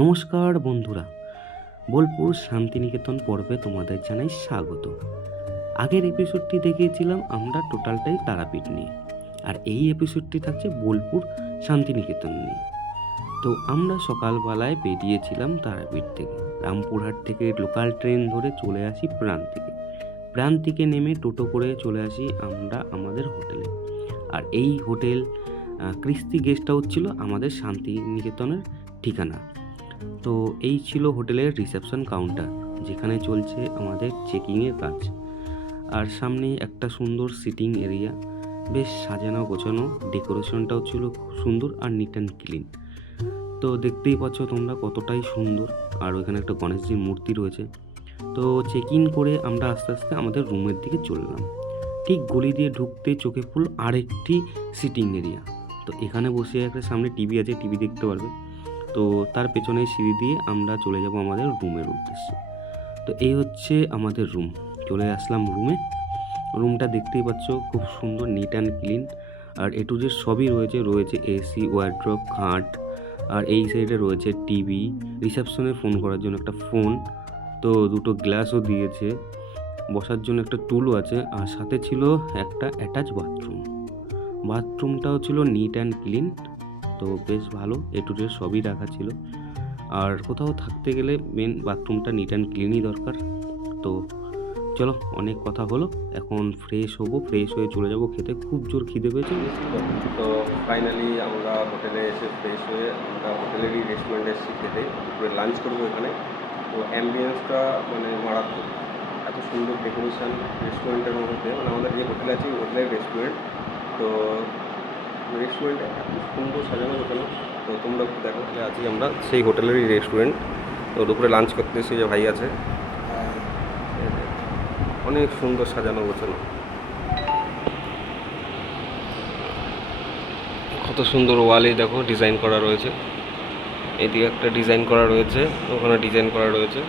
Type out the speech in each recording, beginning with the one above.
নমস্কার বন্ধুরা, বোলপুর শান্তিনিকেতন পর্বে তোমাদের জানাই স্বাগত। আগের এপিসোডটি দেখিয়েছিলাম আমরা টোটালটাই তারাপীঠ নিয়ে, আর এই এপিসোডটি থাকছে বোলপুর শান্তিনিকেতন নিয়ে। তো আমরা সকালবেলায় বেরিয়েছিলাম তারাপীঠ থেকে, রামপুরহাট থেকে লোকাল ট্রেন ধরে চলে আসি প্রাণ থেকে নেমে টোটো করে চলে আসি আমরা আমাদের হোটেলে। আর এই হোটেল ক্রিস্তি গেস্ট হাউস ছিল আমাদের শান্তিনিকেতনের ঠিকানা। তো এই ছিল হোটেলের রিসেপশন কাউন্টার, যেখানে চলছে আমাদের চেকিংয়ের কাজ। আর সামনে একটা সুন্দর সিটিং এরিয়া, বেশ সাজানো গোছানো, ডেকোরেশনটাও ছিল খুব সুন্দর আর নিট অ্যান্ড ক্লিন। তো দেখতেই পাচ্ছ তোমরা কতটাই সুন্দর। আর ওইখানে একটা গণেশজির মূর্তি রয়েছে। তো চেক ইন করে আমরা আস্তে আস্তে আমাদের রুমের দিকে চললাম। ঠিক গলি দিয়ে ঢুকতে চোখে পড়ল আরেকটি সিটিং এরিয়া। তো এখানে বসে একটা সামনে টিভি আছে, টিভি দেখতে পারবে। তো তার পেছনে সিঁড়ি দিয়ে আমরা চলে যাব আমাদের রুমের উদ্দেশ্যে। তো এই হচ্ছে আমাদের রুম। চলে আসলাম রুমটা দেখতেই পাচ্ছ খুব সুন্দর, নিট অ্যান্ড ক্লিন। আর এ টু জেড সবই রয়েছে এসি, ওয়ার্ড্রপ, খাট। আর এই সাইডে রয়েছে টিভি, রিসেপশনে ফোন করার জন্য একটা ফোন, তো দুটো গ্লাসও দিয়েছে, বসার জন্য একটা টুলও আছে। আর সাথে ছিল একটা অ্যাটাচ বাথরুমটাও ছিল নিট অ্যান্ড ক্লিন। তো বেশ ভালো, এ টু জেড সবই রাখা ছিল। আর কোথাও থাকতে গেলে মেন বাথরুমটা নিট অ্যান্ড ক্লিনই দরকার। তো চলো, অনেক কথা হলো, এখন ফ্রেশ হবো, ফ্রেশ হয়ে চলে যাব খেতে। খুব জোর খিদে পেয়েছে। তো ফাইনালি আমরা হোটেলে এসে ফ্রেশ হয়ে আমরা হোটেলেরই রেস্টুরেন্টে এসেছি খেতে, দুপুরে লাঞ্চ করবো এখানে। তো অ্যাম্বিয়েন্সটা মানে মারাত্মক, এত সুন্দর ডেকোরেশন রেস্টুরেন্টের মধ্যে, মানে আমাদের যে হোটেল আছে হোটেলের রেস্টুরেন্ট। তো রেস্টুরেন্টে এত সুন্দর সাজানো গোছানো। তো তোমরা দেখো, আছি আমরা সেই হোটেলেরই রেস্টুরেন্ট। তো দুপুরে লাঞ্চ করতে এসে যে ভাই আছে, অনেক সুন্দর সাজানো গোছানো, কত সুন্দর ওয়ালে দেখো ডিজাইন করা রয়েছে। এদিকে একটা ডিজাইন করা রয়েছে, ওখানে ডিজাইন করা রয়েছে।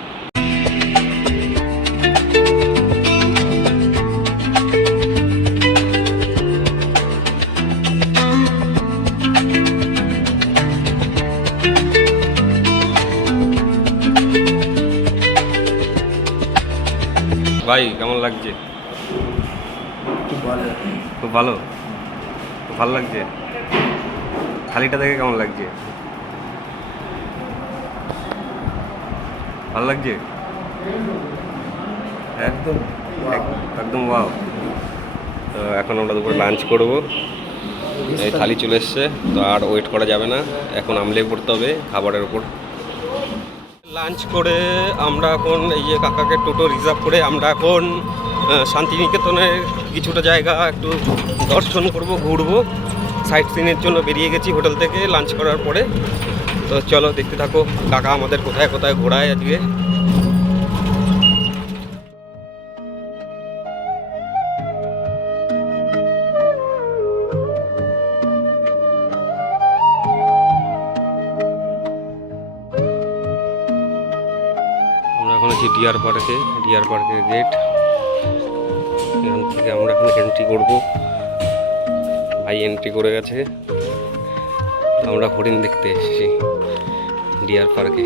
ভাই কেমন লাগছে? খুব ভালো, খুব ভালো লাগছে। থালিটা দেখে কেমন লাগছে? ভালো লাগছে? একদম একদম ওয়াও। তো এখন আমরা দুপুরে লাঞ্চ করবো। এই থালি চলে এসছে, তো আর ওয়েট করা যাবে না, এখন আমলে পড়তে হবে খাবারের ওপর। লাঞ্চ করে আমরা এখন এই যে কাকাকে টোটো রিজার্ভ করে আমরা এখন শান্তিনিকেতনের কিছুটা জায়গা একটু দর্শন করব, ঘুরবো, সাইট সিনের জন্য বেরিয়ে গেছি হোটেল থেকে লাঞ্চ করার পরে। তো চলো দেখতে থাকো কাকা আমাদের কোথায় কোথায় ঘোরায় আজকে। আমরা এখন আছি ডিয়ার পার্কের গেট। এখান থেকে আমরা এখন এন্ট্রি করব। ভাই এন্ট্রি করে গেছে। আমরা হরিণ দেখতে এসেছি ডিয়ার পার্কে।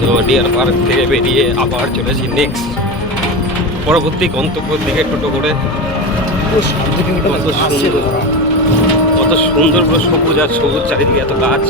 তো ডিয়ার পার্ক থেকে বেরিয়ে আবার চলেছি নেক্সট পরবর্তী গন্তব্যের দিকে টোটো করে। কত সুন্দর পুরো সবুজ আর সবুজ, চারিদিকে এত গাছ।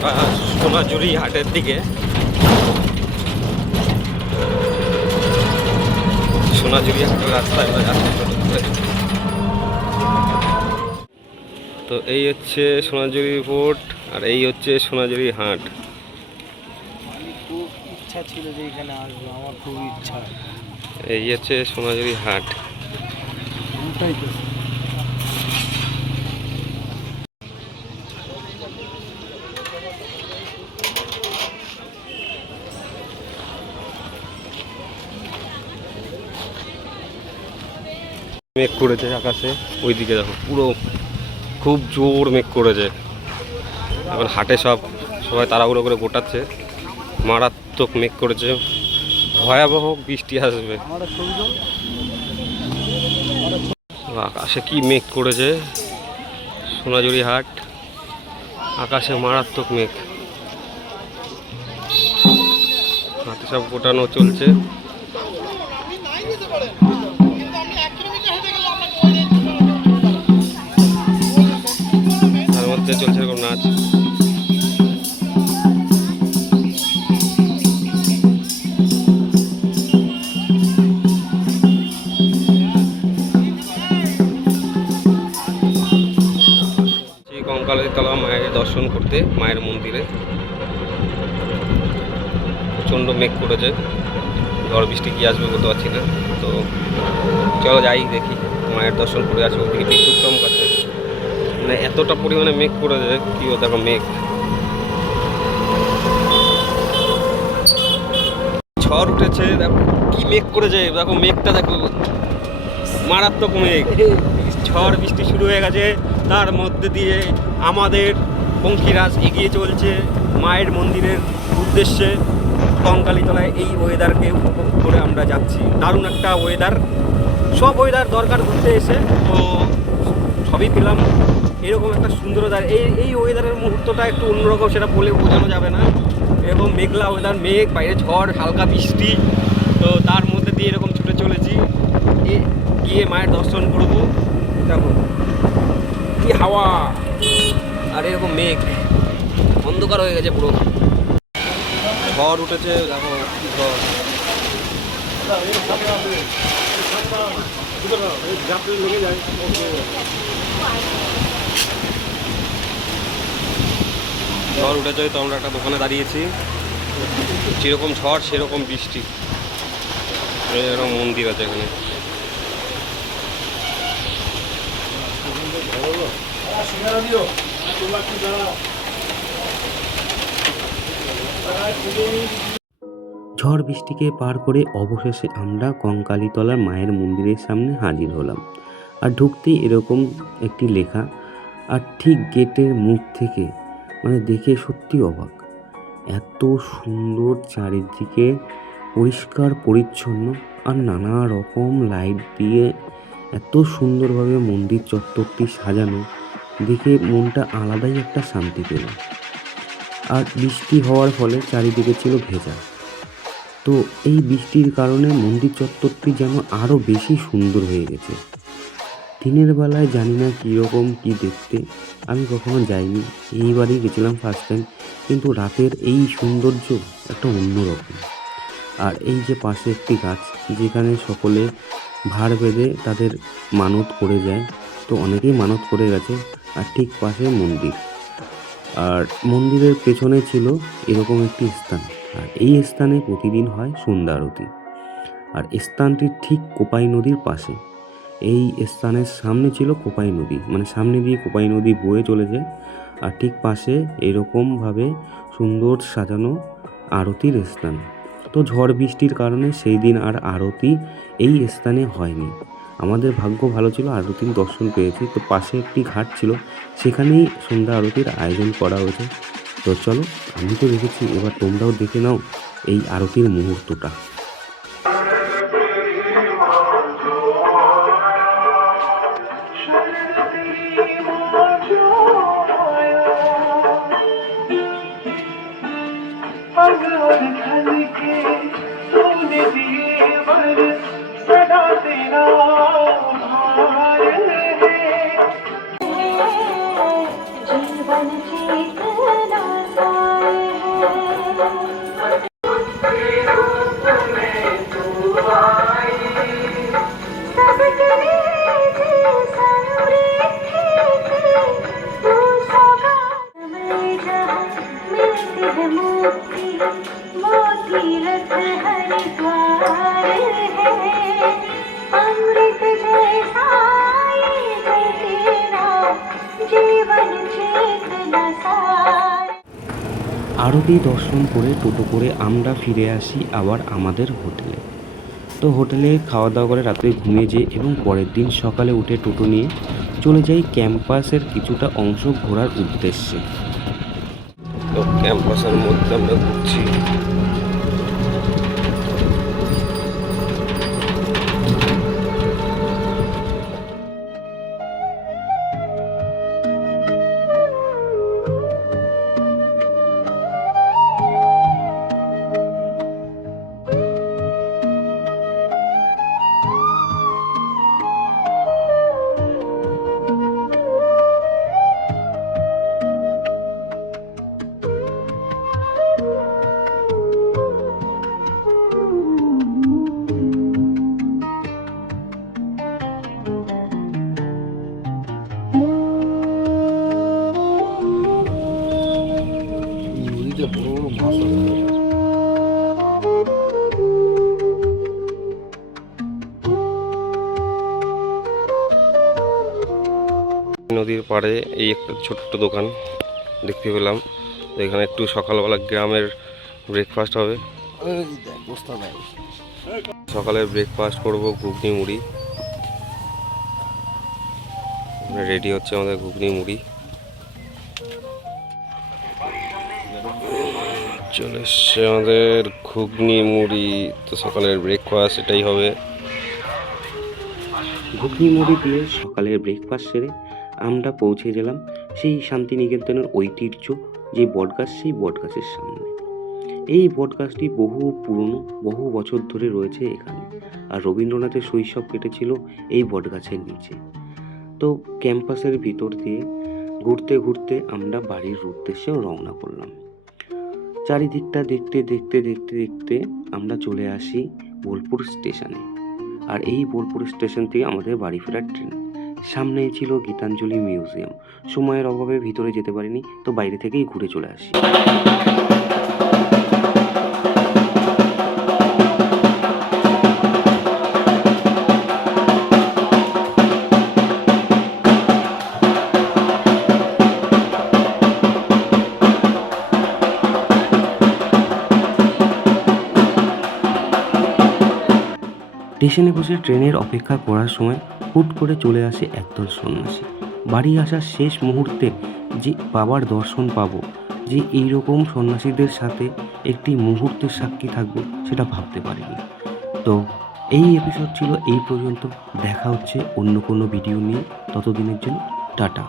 আমরা সোনাঝুরি হাটের দিকে। সোনাঝুরি হাটের রাস্তায় আমরা যাচ্ছি টোটো করে। তো এই হচ্ছে সোনাঝুরি ফোর্ট আর এই হচ্ছে সোনাঝুরি হাট। খুব ইচ্ছা ছিল যে এখানে আসবো, আমার খুব ইচ্ছা। এই হচ্ছে সোনাঝুরি হাট। ওটাই তো। মেঘ করেছে আকাশে, ওইদিকে দেখো পুরো খুব জোর মেঘ করেছে। এখন হাটে সবাই তাড়াহুড়ো করে গোটাচ্ছে। মারাত্মক মেঘ করেছে, ভয়াবহ বৃষ্টি আসবে। আকাশে কি মেঘ করেছে, সোনাঝুরি হাট আকাশে মারাত্মক মেঘ। হাতে সব গোটানো চলছে। তার মধ্যে চলছে এরকম নাচ। কঙ্কালীতলা মায়ের দর্শন করতে, মায়ের মন্দিরে প্রচণ্ড মেঘ করেছে, ঝড় বৃষ্টি কি আসবে বলতে পারছি না। তো চলো যাই দেখি, মায়ের দর্শন করে আছে। ওদিকে বিদ্যুৎ চমকাচ্ছে, মানে এতটা পরিমাণে মেঘ করেছে কি ও দেখো মেঘ। ঝড় উঠেছে, দেখো কি মেঘ করেছে, দেখো মেঘটা দেখো মারাত্মক মেঘ। ঝড় বৃষ্টি শুরু হয়ে গেছে, তার মধ্যে দিয়ে আমাদের পঙ্খিরাজ এগিয়ে চলছে মায়ের মন্দিরের উদ্দেশ্যে। কঙ্কালীতলায় এই ওয়েদারকে উপভোগ করে আমরা যাচ্ছি। দারুণ একটা ওয়েদার, সব ওয়েদার দরকার ঘুরতে এসে, তো সবই পেলাম। এরকম একটা সুন্দর ওয়েদার, এই ওয়েদারের মুহূর্তটা একটু অন্যরকম, সেটা বলে বোঝানো যাবে না। এরকম মেঘলা ওয়েদার, মেঘ, বাইরে ঝড়, হালকা বৃষ্টি, তো তার মধ্যে দিয়ে এরকম ছুটে চলেছি গিয়ে মায়ের দর্শন করবো। দেখো কি হাওয়া, আর এরকম মেঘ, অন্ধকার হয়ে গেছে পুরো, ঝড় উঠেছে দেখো ঝড় উঠেছে। তো আমরা একটা দোকানে দাঁড়িয়েছি, যেরকম ঝড় সেরকম বৃষ্টি। এরকম মন্দির আছে এখানে। ঝড় বৃষ্টিকে পার করে অবশেষে আমরা কঙ্কালীতলার মায়ের মন্দিরের সামনে হাজির হলাম। আর ঢুকতেই এরকম একটি লেখা, আর ঠিক গেটের মুখ থেকে মানে দেখে সত্যি অবাক। এত সুন্দর চারিদিকে, পরিষ্কার পরিচ্ছন্ন, আর নানা রকম লাইট দিয়ে এত সুন্দরভাবে মন্দির চত্বরটি সাজানো দেখে মনটা আলাদাই একটা শান্তি পেল। আর বৃষ্টি হওয়ার ফলে চারিদিকে ছিল ভেজা, তো এই বৃষ্টির কারণে মন্দির চত্বরটি যেন আরও বেশি সুন্দর হয়ে গেছে। দিনের বেলায় জানি না কীরকম কী দেখতে, আমি কখনো যাইনি, এইবারই গেছিলাম ফার্স্ট টাইম, কিন্তু রাতের এই সৌন্দর্য একটা অন্যরকম। আর এই যে পাশে একটি গাছ, যেখানে সকলে ভার বেঁধে তাদের মানত করে যায়, তো অনেকেই মানত করে গেছে। আর ঠিক পাশে মন্দির, আর মন্দিরের পেছনে ছিল এরকম একটি স্থান, আর এই স্থানে প্রতিদিন হয় সন্ধ্যা আরতি। আর স্থানটির ঠিক কোপাই নদীর পাশে, এই স্থানের সামনে ছিল কোপাই নদী, মানে সামনে দিয়ে কোপাই নদী বয়ে চলেছে। আর ঠিক পাশে এরকমভাবে সুন্দর সাজানো আরতির স্থান। তো ঝড় বৃষ্টির কারণে সেই দিন আর আরতি এই স্থানে হয়নি। আমাদের ভাগ্য ভালো ছিল, আরতির দর্শন পেয়েছি। তো পাশে একটি ঘাট ছিল, সেখানেই সন্ধ্যা আরতির আয়োজন করা হয়েছে। তো চলো, আমি তো দেখেছি, এবার তোমরাও দেখে নাও এই আরতির মুহূর্তটা। जीवन चेतना আরতি দর্শন করে টোটো করে আমরা ফিরে আসি আবার আমাদের হোটেলে। তো হোটেলে খাওয়া দাওয়া করে রাত্রে ঘুমিয়ে যাই এবং পরের দিন সকালে উঠে টোটো নিয়ে চলে যাই ক্যাম্পাসের কিছুটা অংশ ঘোরার উদ্দেশ্যে। তো ক্যাম্পাসের মধ্যে আমরা ঘুরছি। নদীতে বড় বড় মাছ আছে। নদীর পাড়ে এই একটা ছোট্ট দোকান দেখতে পেলাম। তো এখানে একটু সকালবেলা গ্রামের ব্রেকফাস্ট হবে। এই দেখ বস্তা দেখ। সকালে ব্রেকফাস্ট করব ঘুগনি মুড়ি। রেডি হচ্ছে আমাদের ঘুগনি মুড়ি। চলে এসছে আমাদের ঘুগনি মুড়ি। তো সকালের ব্রেকফাস্ট এটাই হবে। ঘুগনি মুড়ি দিয়ে সকালের ব্রেকফাস্ট সেরে আমরা পৌঁছে গেলাম সেই শান্তিনিকেতনের ঐতিহ্য যে বটগাছ, সেই বটগাছের সামনে। এই বটগাছটি বহু পুরনো, বহু বছর ধরে রয়েছে এখানে, আর রবীন্দ্রনাথের শৈশব কেটেছিল এই বটগাছের নিচে। তো ক্যাম্পাসের ভিতর দিয়ে ঘুরতে ঘুরতে আমরা বাড়ির উদ্দেশ্যে রওনা করলাম। চারিদিকটা দেখতে দেখতে দেখতে দেখতে আমরা চলে আসি বোলপুর স্টেশনে। আর এই বোলপুর স্টেশন থেকে আমাদের বাড়ি ফেরার ট্রেন। সামনেই ছিল গীতাঞ্জলি মিউজিয়াম। সময়ের অভাবে ভিতরে যেতে পারিনি, তো বাইরে থেকেই ঘুরে চলে আসি। স্টেশনে বসে ট্রেনের অপেক্ষা করার সময় হুট করে চলে আসে একদল সন্ন্যাসী। বাড়ি আসার শেষ মুহূর্তে যে বাবার দর্শন পাবো, যে এইরকম সন্ন্যাসীদের সাথে একটি মুহূর্তের সাক্ষী থাকবো, সেটা ভাবতে পারিনি। তো এই এপিসোড ছিল এই পর্যন্ত। দেখা হচ্ছে অন্য কোনো ভিডিও নিয়ে। ততদিনের জন্য টাটা।